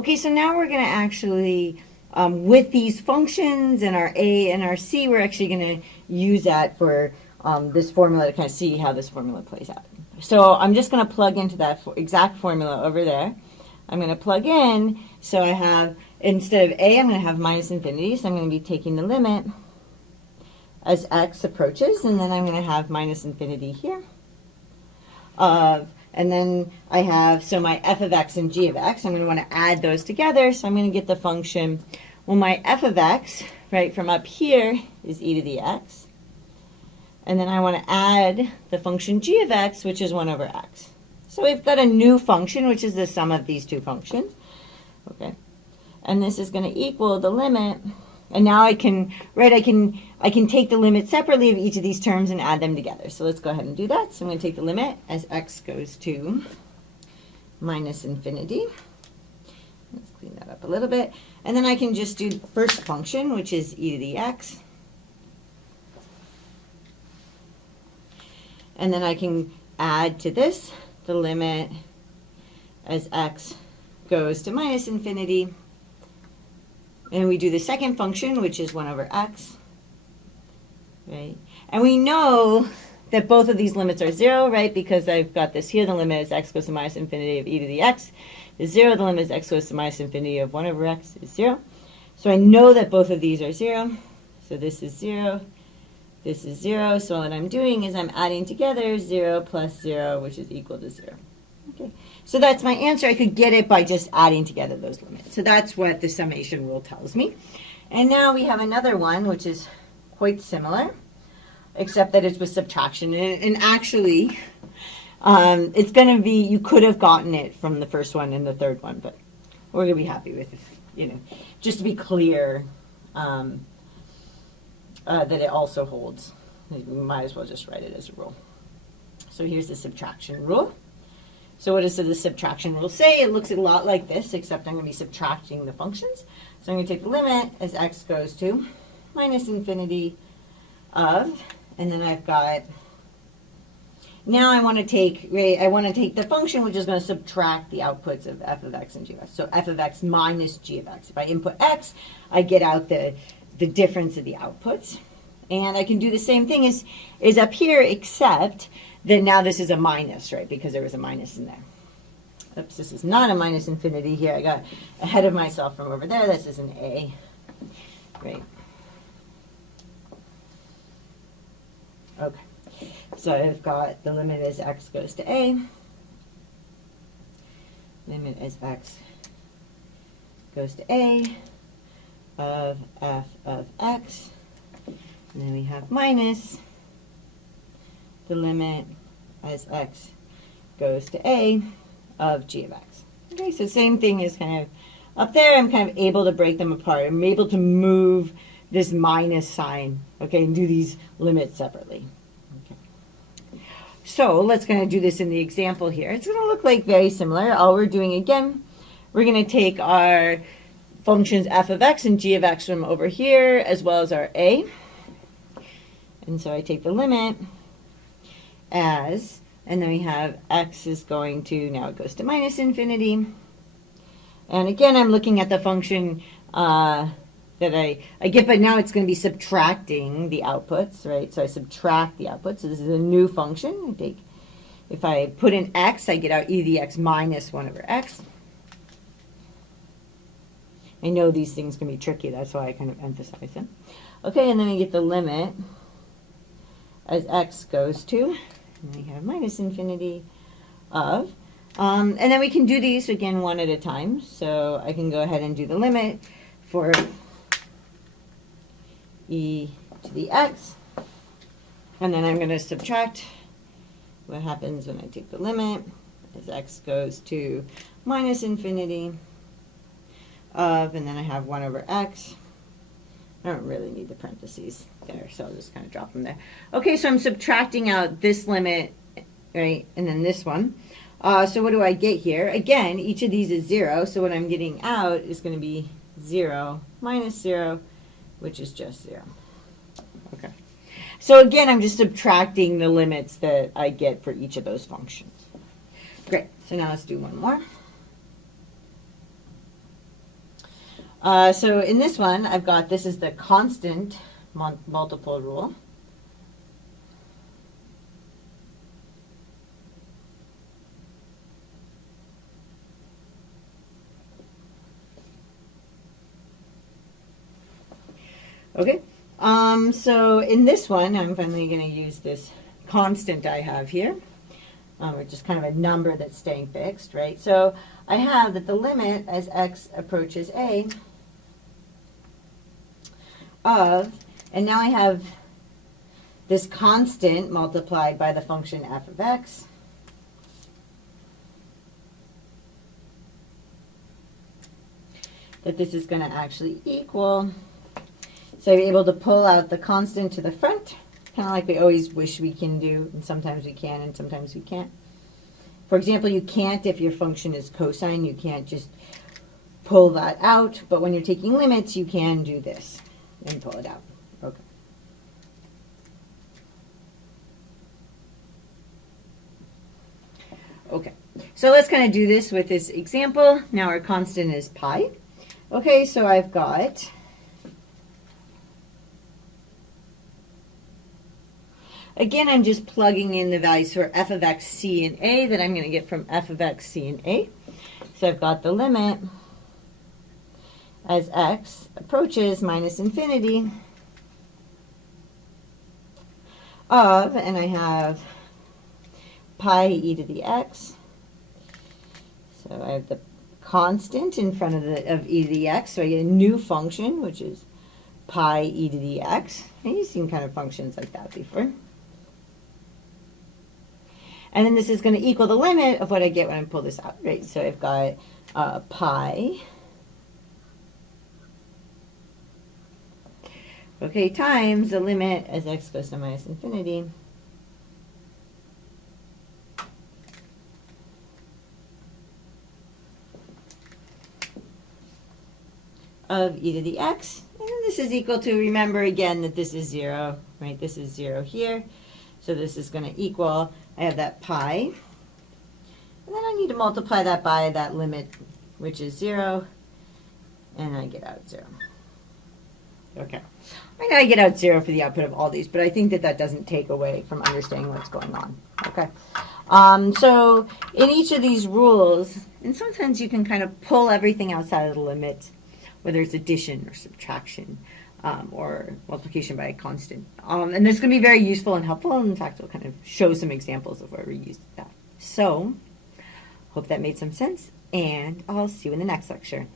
Okay, so now we're going to actually, with these functions and our a and our c, we're actually going to use that for this formula to kind of see how this formula plays out. So I'm just going to plug into that exact formula over there. I'm going to plug in, so I have, instead of a, I'm going to have minus infinity, so I'm going to be taking the limit as x approaches, and then I'm going to have minus infinity here. And then I have, so my f of x and g of x, I'm going to want to add those together, so I'm going to get the function, well, my f of x, right, from up here is e to the x. And then I want to add the function g of x, which is 1 over x. So we've got a new function, which is the sum of these two functions. Okay. And this is going to equal the limit. And now I can, right, I can take the limit separately of each of these terms and add them together. So let's go ahead and do that. So I'm going to take the limit as x goes to minus infinity. Let's clean that up a little bit. And then I can just do the first function, which is e to the x. And then I can add to this the limit as x goes to minus infinity. And we do the second function, which is 1 over x. Right? And we know that both of these limits are 0, right? Because I've got this here. The limit as x goes to minus infinity of e to the x is 0. The limit as x goes to minus infinity of 1 over x is 0. So I know that both of these are 0. So this is 0. This is 0, so what I'm doing is I'm adding together 0 plus 0, which is equal to 0. Okay, so that's my answer. I could get it by just adding together those limits. So that's what the summation rule tells me. And now we have another one, which is quite similar, except that it's with subtraction. And actually, it's going to be, you could have gotten it from the first one and the third one, but we're going to be happy with it, you know, just to be clear. That it also holds. We might as well just write it as a rule. So here's the subtraction rule. So what does the subtraction rule say? It looks a lot like this, except I'm going to be subtracting the functions. So I'm going to take the limit as x goes to minus infinity of, and then I've got, now I want to take, right, I want to take the function which is going to subtract the outputs of f of x and g of x. So f of x minus g of x. If I input x, I get out the difference of the outputs. And I can do the same thing as up here, except that now this is a minus, right, because there was a minus in there. Oops, this is not a minus infinity here. I got ahead of myself from over there. This is an a, right? Okay, so I've got the limit as x goes to a, limit as x goes to a, of f of x, and then we have minus the limit as x goes to a of g of x. Okay, so same thing is kind of up there. I'm kind of able to break them apart. I'm able to move this minus sign, okay, and do these limits separately. Okay. So let's kind of do this in the example here. It's going to look like very similar. All we're doing again, we're going to take our functions f of x and g of x from over here, as well as our a. And so I take the limit as, and then we have x is going to, now it goes to minus infinity. And again, I'm looking at the function that I get, but now it's going to be subtracting the outputs, right? So I subtract the outputs. So this is a new function. I take, if I put in x, I get out e to the x minus 1 over x. I know these things can be tricky, that's why I kind of emphasize them. Okay, and then we get the limit as x goes to, and we have minus infinity of, and then we can do these again one at a time. So I can go ahead and do the limit for e to the x, and then I'm going to subtract what happens when I take the limit as x goes to minus infinity of, and then I have 1 over x. I don't really need the parentheses there, so I'll just kind of drop them there. Okay, so I'm subtracting out this limit, right, and then this one. So what do I get here? Again, each of these is 0, so what I'm getting out is going to be 0 minus 0, which is just 0. Okay. So again, I'm just subtracting the limits that I get for each of those functions. Great. So now let's do one more. So in this one, I've got, this is the constant multiple rule. Okay, so in this one, I'm finally going to use this constant I have here, which is kind of a number that's staying fixed, right? So I have that the limit as x approaches a of, and now I have this constant multiplied by the function f of x, that this is going to actually equal. So you're able to pull out the constant to the front, kind of like we always wish we can do, and sometimes we can and sometimes we can't. For example, you can't, if your function is cosine, you can't just pull that out, but when you're taking limits, you can do this and pull it out. Okay. Okay, so let's kind of do this with this example. Now our constant is pi. Okay, so I've got, again, I'm just plugging in the values for f of x, c, and a that I'm going to get from f of x, c, and a. So I've got the limit as x approaches minus infinity of, and I have pi e to the x. So I have the constant in front of e to the x, so I get a new function, which is pi e to the x. And you've seen kind of functions like that before. And then this is going to equal the limit of what I get when I pull this out, right? So I've got pi, okay, times the limit as x goes to minus infinity of e to the x. And then this is equal to, remember again that this is 0, right? This is 0 here. So this is going to equal, I have that pi, and then I need to multiply that by that limit, which is 0, and I get out 0. Okay. I know I get out 0 for the output of all these, but I think that that doesn't take away from understanding what's going on. Okay. So in each of these rules, and sometimes you can kind of pull everything outside of the limit, whether it's addition or subtraction, or multiplication by a constant. And this is going to be very useful and helpful. In fact, we'll kind of show some examples of where we use that. So, hope that made some sense, and I'll see you in the next lecture.